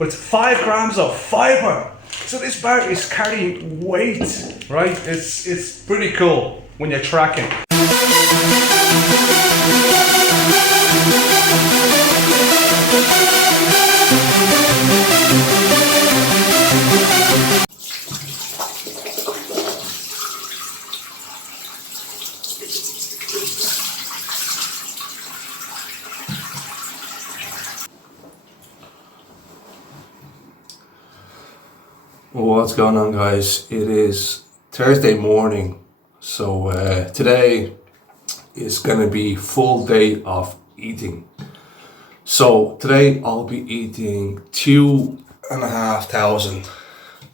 but it's 5 grams of fiber. So this bar is carrying weight, right? It's pretty cool when you're tracking. What's going on, guys? It is Thursday morning, so today is gonna be full day of eating. So today I'll be eating 2,500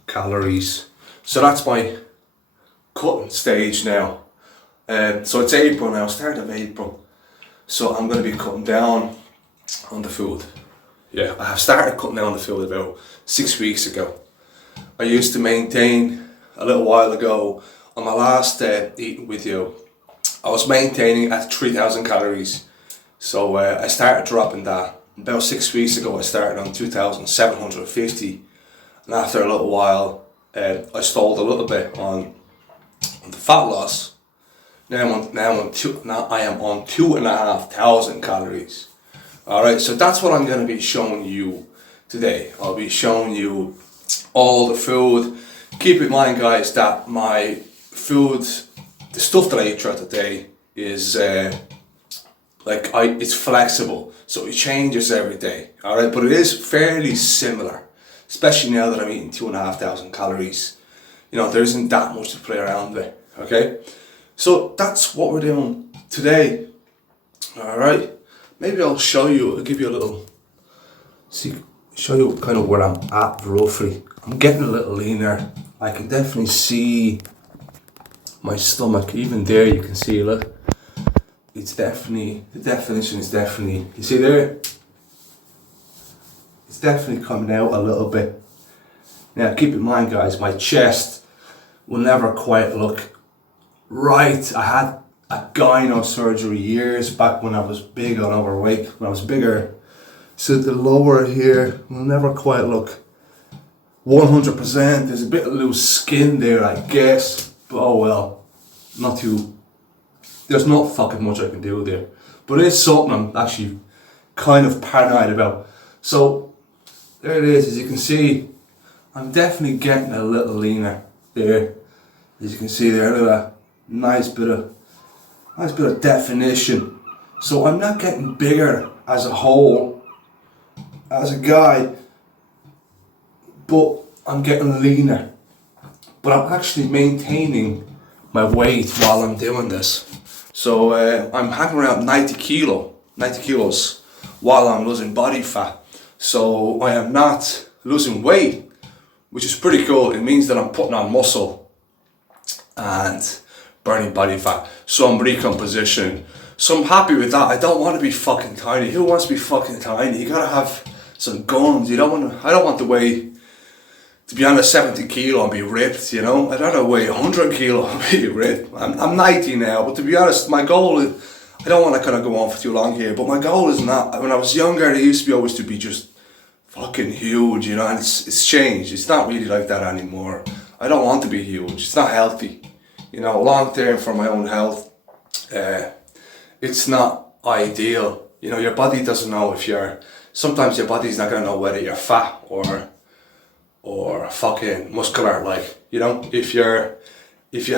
calories. So that's my cutting stage now. So it's April now, start of April. So I'm gonna be cutting down on the food. Yeah, I have started cutting down on the food about 6 weeks ago. I used to maintain a little while ago on my last eating video. I was maintaining at 3,000 calories. So I started dropping that. About 6 weeks ago I started on 2,750, and after a little while I stalled a little bit on the fat loss. Now I am on 2,500 calories. Alright, so that's what I'm going to be showing you today. I'll be showing you all the food. Keep in mind, guys, that my food, the stuff that I eat throughout the day is it's flexible, so it changes every day. All right, but it is fairly similar, especially now that I'm eating 2,500 calories. You know, there isn't that much to play around with. Okay, so that's what we're doing today. All right, maybe I'll show you. I'll give you a little show you kind of where I'm at roughly. I'm getting a little leaner. I can definitely see my stomach. Even there you can see, look. It's definitely, the definition is definitely, you see there? It's definitely coming out a little bit. Now keep in mind, guys, my chest will never quite look right. I had a gyno surgery years back when I was big and overweight, when I was bigger. So the lower here will never quite look 100%. There's a bit of loose skin there, I guess, but oh well, there's not fucking much I can do there. But it's something I'm actually kind of paranoid about. So there it is. As you can see, I'm definitely getting a little leaner there. As you can see there, look at that nice bit of definition. So I'm not getting bigger as a whole, as a guy, but I'm getting leaner. But I'm actually maintaining my weight while I'm doing this. So I'm hanging around 90 kilos while I'm losing body fat. So I am not losing weight, which is pretty cool. It means that I'm putting on muscle and burning body fat. So I'm recompositioning. So I'm happy with that. I don't want to be fucking tiny. Who wants to be fucking tiny? You gotta have some guns. I don't want to weigh, to be honest, 70 kilo and be ripped, you know. I'd rather weigh 100 kilo and be ripped. I'm 90 now, but to be honest, my goal is, I don't want to kind of go on for too long here, but my goal is not, when I was younger, it used to be always to be just fucking huge, you know, and it's changed. It's not really like that anymore. I don't want to be huge. It's not healthy. You know, long term for my own health, it's not ideal. You know, your body doesn't know if sometimes your body's not going to know whether you're fat or fucking muscular, like, you know, if your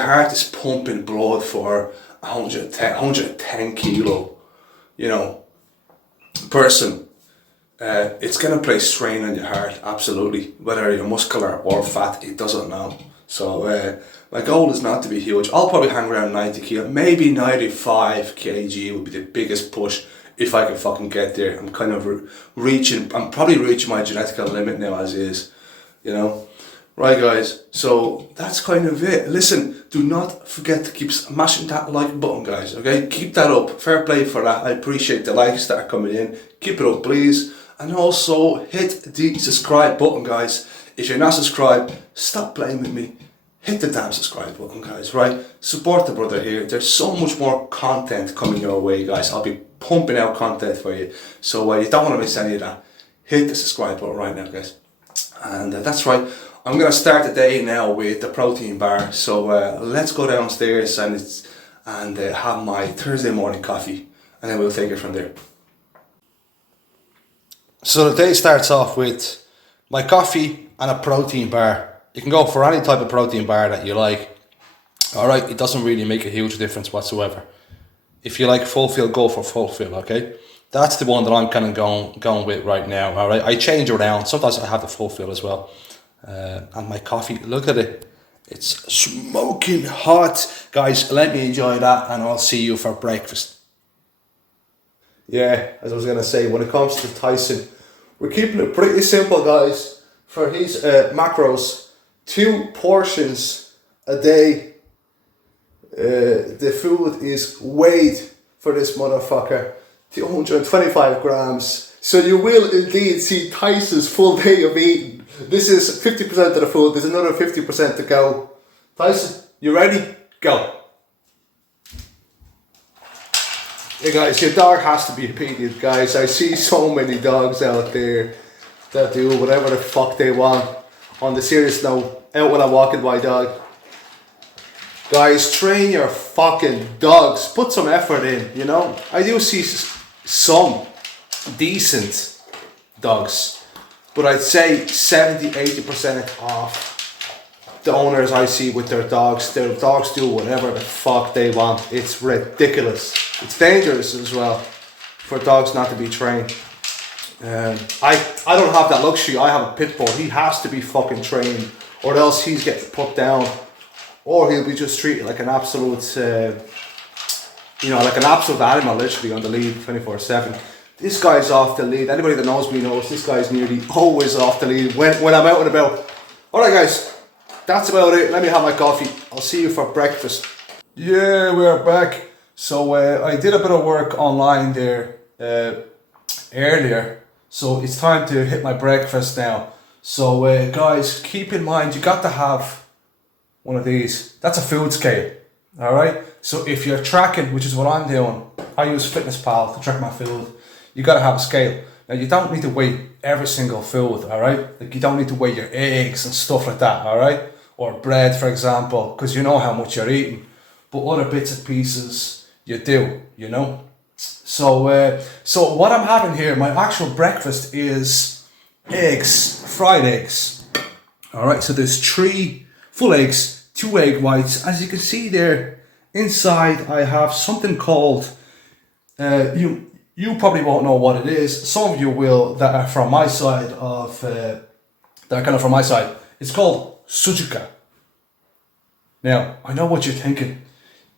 heart is pumping blood for 110 kilo, you know, person, it's going to place strain on your heart, absolutely, whether you're muscular or fat, it doesn't know. So my goal is not to be huge. I'll probably hang around 90 kilo, maybe 95 kg would be the biggest push if I can fucking get there. I'm kind of I'm probably reaching my genetic limit now as is, you know. Right, guys, so that's kind of it. Listen, do not forget to keep smashing that like button, guys, okay? Keep that up. Fair play for that. I appreciate the likes that are coming in. Keep it up, please. And also hit the subscribe button, guys. If you're not subscribed, stop blaming me. Hit the damn subscribe button, guys, right? Support the brother here. There's so much more content coming your way, guys. I'll be pumping out content for you. So you don't want to miss any of that. hit the subscribe button right now, guys. And that's right, I'm gonna start the day now with the protein bar. So let's go downstairs and have my Thursday morning coffee, and then we'll take it from there. So the day starts off with my coffee and a protein bar. You can go for any type of protein bar that you like. Alright, it doesn't really make a huge difference whatsoever. If you like Fulfill, go for Fulfill, okay? That's the one that I'm kind of going with right now, alright? I change around. Sometimes I have the Fulfill as well. And my coffee, look at it. It's smoking hot. Guys, let me enjoy that, and I'll see you for breakfast. Yeah, as I was going to say, when it comes to Tyson, we're keeping it pretty simple, guys. For his macros, 2 portions a day. The food is weighed for this motherfucker 225 grams. So you will indeed see Tyson's full day of eating. This is 50% of the food. There's another 50% to go. Tyson, you ready? Go. Hey guys, your dog has to be obedient, guys. I see so many dogs out there that do whatever the fuck they want. On the serious note, out when I'm walking my dog. Guys, train your fucking dogs. Put some effort in, you know. I do see some decent dogs, but I'd say 70-80% of the owners I see with their dogs do whatever the fuck they want. It's ridiculous. It's dangerous as well for dogs not to be trained. I don't have that luxury. I have a pit bull. He has to be fucking trained, or else he's getting put down, or he'll be just treated like an absolute, like an absolute animal, literally on the lead 24/7. This guy's off the lead. Anybody that knows me knows this guy's nearly always off the lead when I'm out and about. Alright guys, that's about it. Let me have my coffee. I'll see you for breakfast. Yeah, we're back. So I did a bit of work online there earlier. So it's time to hit my breakfast now. So guys, keep in mind, you got to have one of these. That's a food scale. Alright? So if you're tracking, which is what I'm doing, I use FitnessPal to track my food. You got to have a scale. Now you don't need to weigh every single food, alright? Like you don't need to weigh your eggs and stuff like that, alright? Or bread, for example, because you know how much you're eating. But other bits and pieces, you do, you know? So what I'm having here, my actual breakfast is eggs, fried eggs. Alright, so there's 3 full eggs, 2 egg whites. As you can see there, inside I have something called, you probably won't know what it is. Some of you will that are from my side It's called sujuka. Now, I know what you're thinking.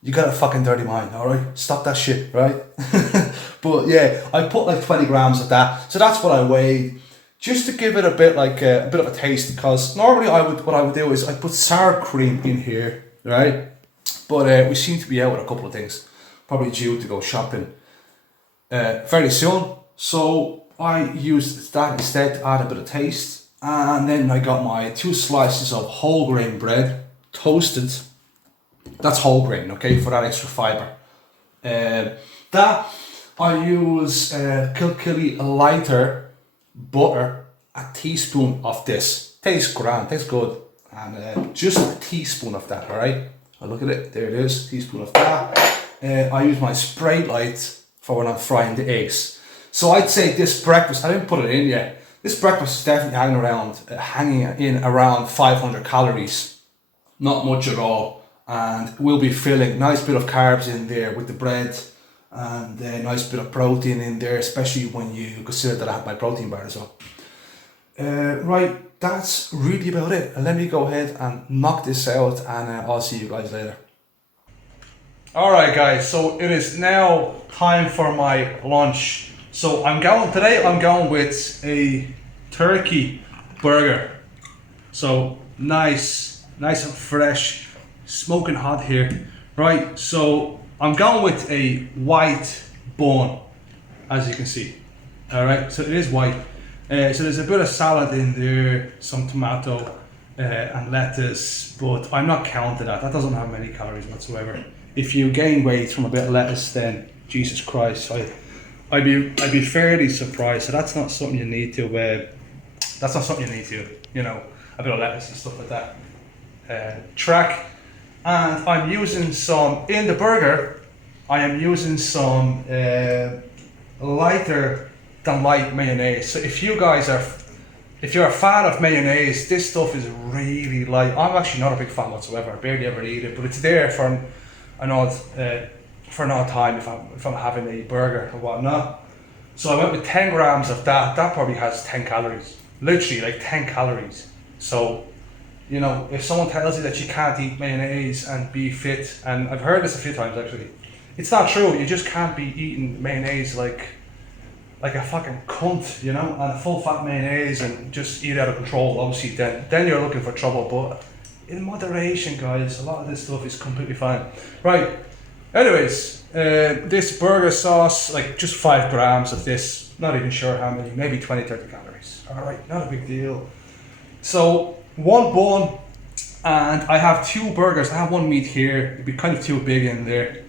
You got a fucking dirty mind, alright? Stop that shit, right? But yeah, I put like 20 grams of that. So that's what I weighed. Just to give it a bit of a taste, because normally what I would do is I put sour cream in here, right? But we seem to be out with a couple of things. Probably due to go shopping very soon. So I used that instead to add a bit of taste. And then I got my 2 slices of whole grain bread, toasted. That's whole grain, okay, for that extra fiber. That I use Kilkilly lighter butter, a teaspoon of this. Tastes grand, tastes good. And just a teaspoon of that, alright? Oh, look at it, there it is, teaspoon of that. I use my spray light for when I'm frying the eggs. So I'd say this breakfast, I didn't put it in yet. This breakfast is definitely hanging in around 500 calories. Not much at all. And we'll be filling nice bit of carbs in there with the bread, and a nice bit of protein in there, especially when you consider that I have my protein bar as well. Right, that's really about it. Let me go ahead and knock this out, and I'll see you guys later. Alright guys, so it is now time for my lunch. So I'm going with a turkey burger. So nice and fresh, smoking hot here. Right, so I'm going with a white bun, as you can see. Alright, so it is white. So there's a bit of salad in there, some tomato and lettuce, but I'm not counting that. That doesn't have many calories whatsoever. If you gain weight from a bit of lettuce, then Jesus Christ, I'd be fairly surprised. So that's not something you need to. That's not something you need to. You know, a bit of lettuce and stuff like that. Track, and I'm using some in the burger. I am using some lighter than light mayonnaise. So if you're a fan of mayonnaise, this stuff is really light. I'm actually not a big fan whatsoever. I barely ever eat it, but it's there for an odd time if I'm having a burger or whatnot. So I went with 10 grams of that. That probably has 10 calories. Literally like 10 calories. So, you know, if someone tells you that you can't eat mayonnaise and be fit, and I've heard this a few times actually, it's not true. You just can't be eating mayonnaise like a fucking cunt, you know, and a full fat mayonnaise and just eat out of control. Obviously, then you're looking for trouble. But in moderation, guys, a lot of this stuff is completely fine. Right. Anyways, this burger sauce, like just 5 grams of this. Not even sure how many. Maybe 20, 30 calories. All right, not a big deal. So 1 bun, and I have 2 burgers. I have 1 meat here. It'd be kind of too big in there.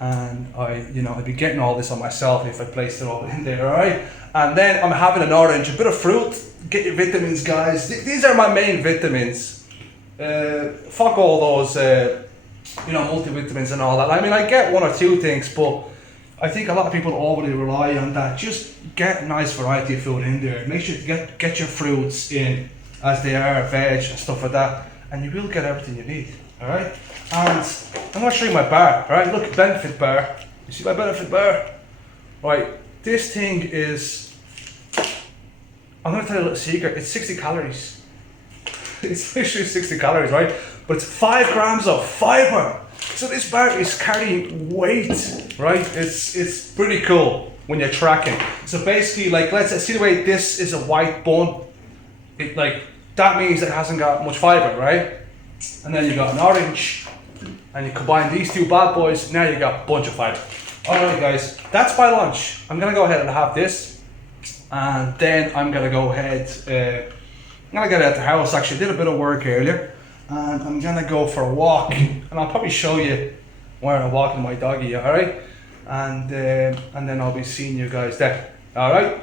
And I'd be getting all this on myself if I placed it all in there, alright? And then I'm having an orange, a bit of fruit. Get your vitamins, guys. These are my main vitamins. Fuck all those, multivitamins and all that. I mean, I get 1 or 2 things, but I think a lot of people overly rely on that. Just get a nice variety of food in there. Make sure to get your fruits in as they are, veg and stuff like that, and you will get everything you need, alright? And I'm going to show you my bar, right? Look, benefit bar. You see my benefit bar? Right, this thing is, I'm going to tell you a little secret. It's 60 calories. It's literally 60 calories, right? But it's 5 grams of fiber. So this bar is carrying weight, right? It's pretty cool when you're tracking. So basically, like, let's see the way this is a white bun. That means it hasn't got much fiber, right? And then you got an orange. And you combine these 2 bad boys, now you got a bunch of fiber. Alright guys, that's my lunch. I'm gonna go ahead and have this, and then I'm gonna go ahead, I'm gonna get out the house. Actually, I did a bit of work earlier, and I'm gonna go for a walk, and I'll probably show you where I'm walking my doggy, alright? And then I'll be seeing you guys there, alright?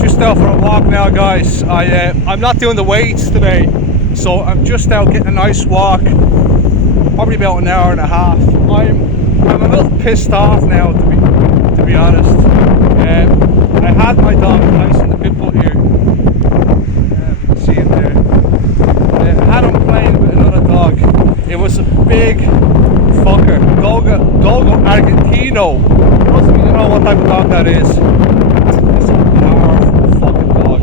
Just out for a walk now, guys. I'm not doing the weights today. So I'm just out getting a nice walk, probably about an hour and a half. I'm a little pissed off now, to be honest. I had my dog Tyson, the pit bull here. You can see him there. I had him playing with another dog. It was a big fucker, Golgo Argentino. Most of you know what type of dog that is. It's a powerful fucking dog,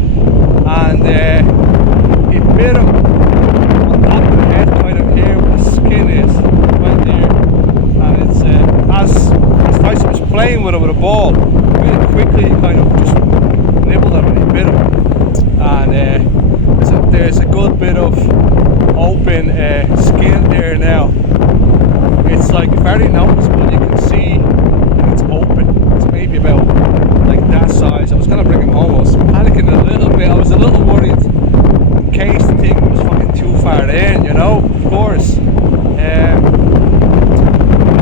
and it bit him. Tyson was playing with it with a ball. Really quickly, he kind of just nibbled at it and he bit him. And there's a good bit of open skin there now. It's like very noticeable. You can see that it's open. It's maybe about like that size. I was gonna bring him home. I was panicking a little bit. I was a little worried in case the thing was fucking too far in, you know. Of course.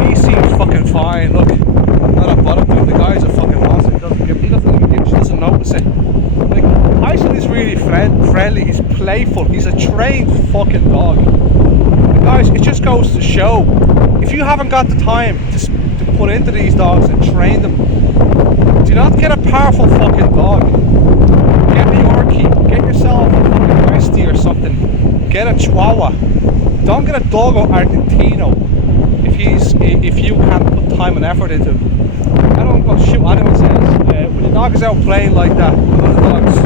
He seems fucking fine. Look, I'm not bothered with him. The guy's a fucking monster. He doesn't notice it. Like, Tyson is really friendly. He's playful. He's a trained fucking dog. And guys, it just goes to show, if you haven't got the time to put into these dogs and train them, do not get a powerful fucking dog. Get a Yorkie. Get yourself a fucking Restie or something. Get a Chihuahua. Don't get a Dogo Argentino if you can't put time and effort into it. I don't go shoot anyone says. When the dog is out playing like that with other dogs,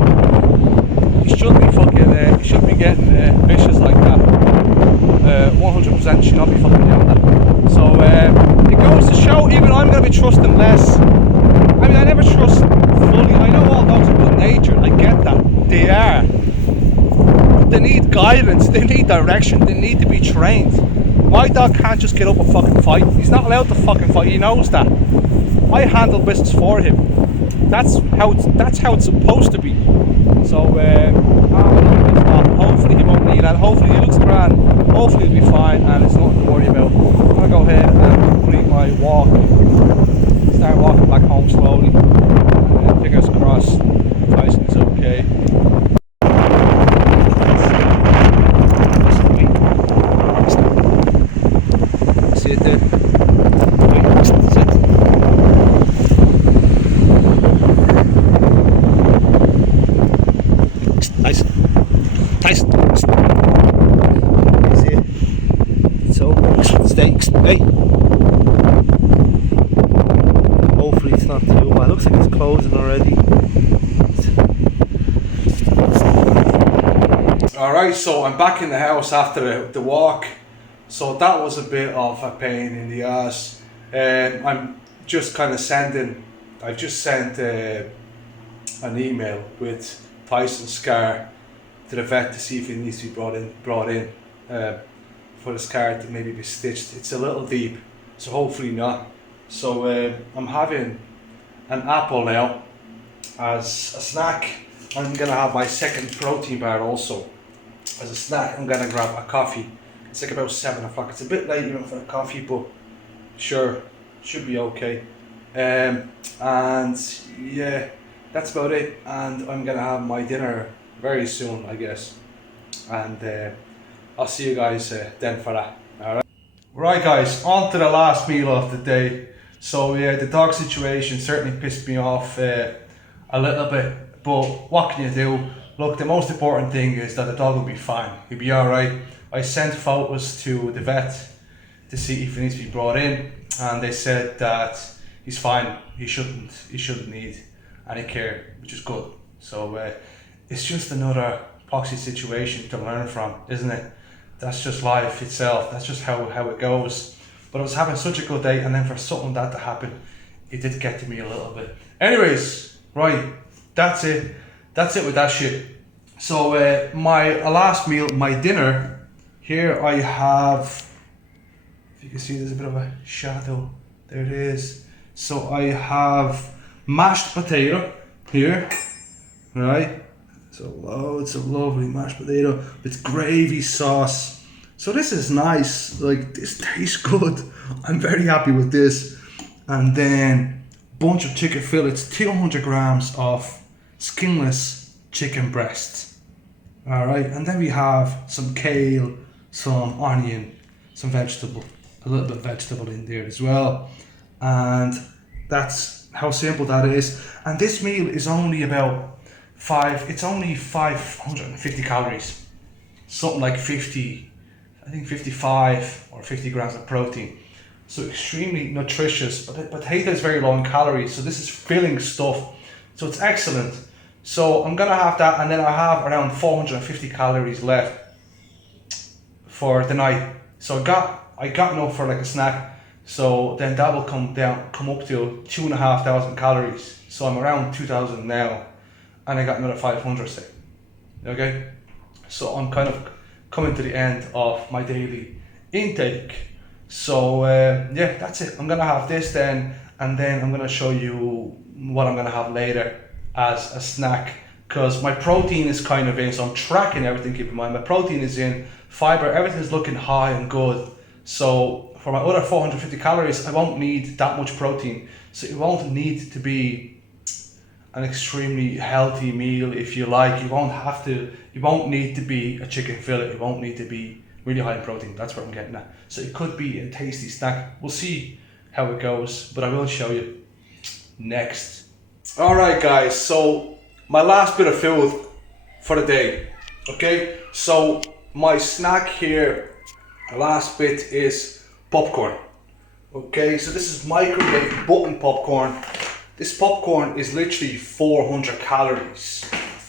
you shouldn't be fucking. You shouldn't be getting vicious like that. 100% should not be fucking doing that. So it goes to show. Even I'm gonna be trusting less. I mean, I never trust fully. I know all dogs are good natured. I get that. They are. They need guidance. They need direction. They need to be trained. My dog can't just get up and fucking fight. He's not allowed to fucking fight. He knows that. I handle business for him. That's how it's supposed to be. So hopefully he won't need that. Hopefully he looks grand. Hopefully he'll be fine and it's nothing to worry about. I'm gonna go ahead and complete my walk. start walking back home slowly. And fingers crossed, Tyson's okay. See it there? Sit. Tyson. See it? It's over. Stay. Hey. Hopefully it's not too bad. Looks like it's closing already. Alright, so I'm back in the house after the walk. So that was a bit of a pain in the ass. I'm just kind of I've just sent an email with Tyson's scar to the vet to see if it needs to be brought in for the scar to maybe be stitched. It's a little deep, so hopefully not. So I'm having an apple now as a snack. I'm gonna have my second protein bar also as a snack. I'm gonna grab a coffee. It's like about 7 o'clock. It's a bit late even for a coffee, but sure, should be okay. And yeah, that's about it. And I'm gonna have my dinner very soon, I guess. And I'll see you guys then for that. Alright. Right guys, on to the last meal of the day. So yeah, the dog situation certainly pissed me off a little bit, but what can you do? Look, the most important thing is that the dog will be fine. He'll be alright. I sent photos to the vet to see if he needs to be brought in, and they said that he's fine. He shouldn't need any care, which is good. So it's just another poxy situation to learn from, isn't it? That's just life itself. That's just how it goes. But I was having such a good day, and then for something that to happen, it did get to me a little bit. Anyways, right, that's it. That's it with that shit. So my last meal, my dinner. Here I have, if you can see there's a bit of a shadow, there it is. So I have mashed potato here, right? So loads of lovely mashed potato with gravy sauce. So this is nice, like this tastes good. I'm very happy with this. And then bunch of chicken fillets, 200 grams of skinless chicken breast. All right, and then we have some kale, some onion, some vegetable, a little bit of vegetable in there as well. And that's how simple that is. And this meal is only about it's only 550 calories. Something like 55 or 50 grams of protein. So extremely nutritious, but potato is very low in calories. So this is filling stuff. So it's excellent. So I'm gonna have that, and then I have around 450 calories left for the night. So I got enough for like a snack. So then that will come up to 2,500 calories. So I'm around 2,000 now, and I got another 500 say. Okay, so I'm kind of coming to the end of my daily intake. So yeah, that's it. I'm gonna have this then, and then I'm gonna show you what I'm gonna have later as a snack, because my protein is kind of in, so I'm tracking everything. Keep in mind my protein is in, fiber, everything is looking high and good. So for my other 450 calories, I won't need that much protein. So it won't need to be an extremely healthy meal, if you like. You won't need to be a chicken fillet. It won't need to be really high in protein. That's what I'm getting at. So it could be a tasty snack. We'll see how it goes, but I will show you next. Alright guys, so my last bit of food for the day. Okay, so my snack here, the last bit is popcorn. Okay, so this is microwave button popcorn. This popcorn is literally 400 calories.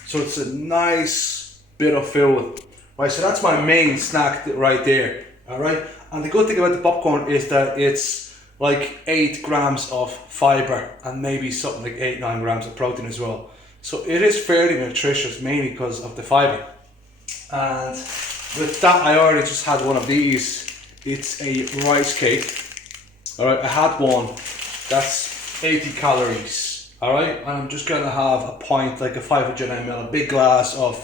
So it's a nice bit of food. Right, so that's my main snack right there. Alright, and the good thing about the popcorn is that it's like 8 grams of fiber and maybe something like 8-9 grams of protein as well. So it is fairly nutritious, mainly because of the fiber. And with that, I already just had one of these. It's a rice cake. Alright, I had one. That's 80 calories. Alright, and I'm just gonna have a pint, like a 500 ml, a big glass of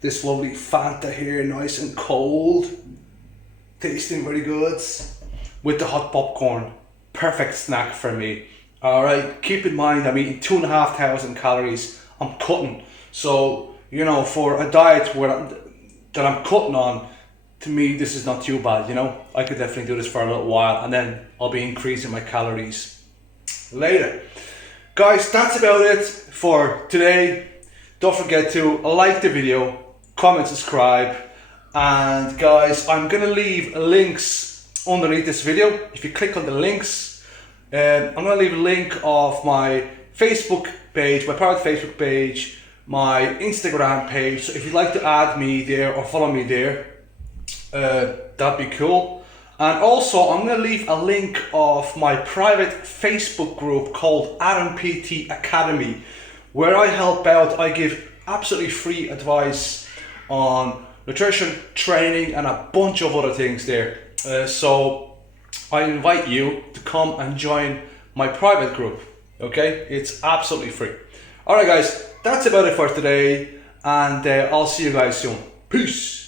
this lovely Fanta here, nice and cold. Tasting very good. With the hot popcorn. Perfect snack for me. Alright, keep in mind I'm eating 2,500 calories. I'm cutting. So, you know, for a diet that I'm cutting on, to me this is not too bad, you know. I could definitely do this for a little while and then I'll be increasing my calories later. Guys, that's about it for today. Don't forget to like the video, comment, subscribe, and guys, I'm gonna leave links underneath this video. If you click on the links, I'm gonna leave a link of my Facebook page, my private Facebook page, my Instagram page. So if you'd like to add me there or follow me there, that'd be cool. And also, I'm going to leave a link of my private Facebook group called Adem PT Academy, where I help out. I give absolutely free advice on nutrition, training, and a bunch of other things there. So I invite you to come and join my private group. Okay, it's absolutely free. All right, guys, that's about it for today, and I'll see you guys soon. Peace.